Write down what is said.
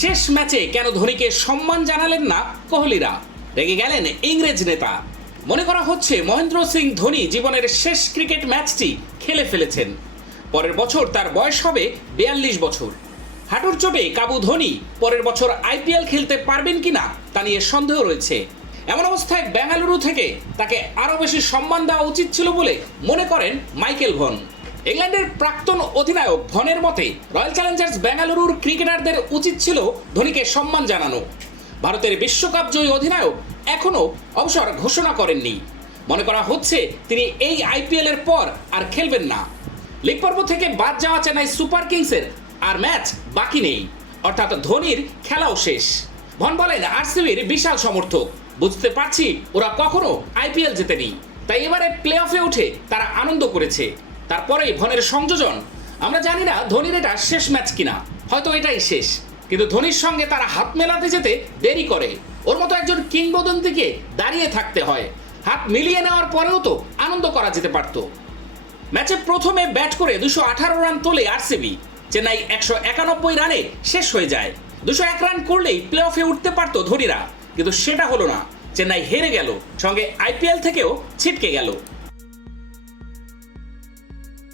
শেষ ম্যাচে কেন ধোনিকে সম্মান জানালেন না কোহলিরা? রেগে গেলেন ইংরেজ নেতা। মনে করা হচ্ছে মহেন্দ্র সিং ধোনি জীবনের শেষ ক্রিকেট ম্যাচটি খেলে ফেলেছেন। পরের বছর তার বয়স হবে বিয়াল্লিশ বছর। হাঁটুর চোটে কাবু ধোনি পরের বছর আইপিএল খেলতে পারবেন কিনা তা নিয়ে সন্দেহ রয়েছে। এমন অবস্থায় বেঙ্গালুরু থেকে তাকে আরও বেশি সম্মান দেওয়া উচিত ছিল বলে মনে করেন মাইকেল ভন। ইংল্যান্ডের প্রাক্তন অধিনায়ক ভনের মতে, রয়্যাল চ্যালেঞ্জার্স বেঙ্গালুরুর ক্রিকেটারদের উচিত ছিল ধোনিকে সম্মান জানানো। ভারতের বিশ্বকাপ জয়ী অধিনায়ক এখনও অবসর ঘোষণা করেননি। মনে করা হচ্ছে তিনি এই আইপিএল এর পর আর খেলবেন না। লিগ পর্ব থেকে বাদ যাওয়া চেন্নাই সুপার কিংসের আর ম্যাচ বাকি নেই। অর্থাৎ ধোনির খেলাও শেষ। ভন বলেন, আরসিবির বিশাল সমর্থক। বুঝতে পারছি ওরা কখনো আইপিএল জেতেনি। তাই এবারে প্লে অফে উঠে তারা আনন্দ করেছে। তারপরেই ভনের সংযোজন। আমরা জানি না ধোনির এটা শেষ ম্যাচ কিনা। হয়তো এটাই শেষ। কিন্তু ধোনির সঙ্গে তারা হাত মেলাতে যেতে দেরি করে। ওর মতো একজন কিংবদন্তিকে দাঁড়িয়ে থাকতে হয়। হাত মিলিয়ে নেওয়ার পরেও তো আনন্দ করা যেতে পারতো। ম্যাচে প্রথমে ব্যাট করে দুশো আঠারো রান তোলে আরসিবি। চেন্নাই একশো একানব্বই রানে শেষ হয়ে যায়। দুশো এক রান করলেই প্লে অফে উঠতে পারতো ধোনিরা। কিন্তু সেটা হলো না। চেন্নাই হেরে গেল। সঙ্গে আইপিএল থেকেও ছিটকে গেল।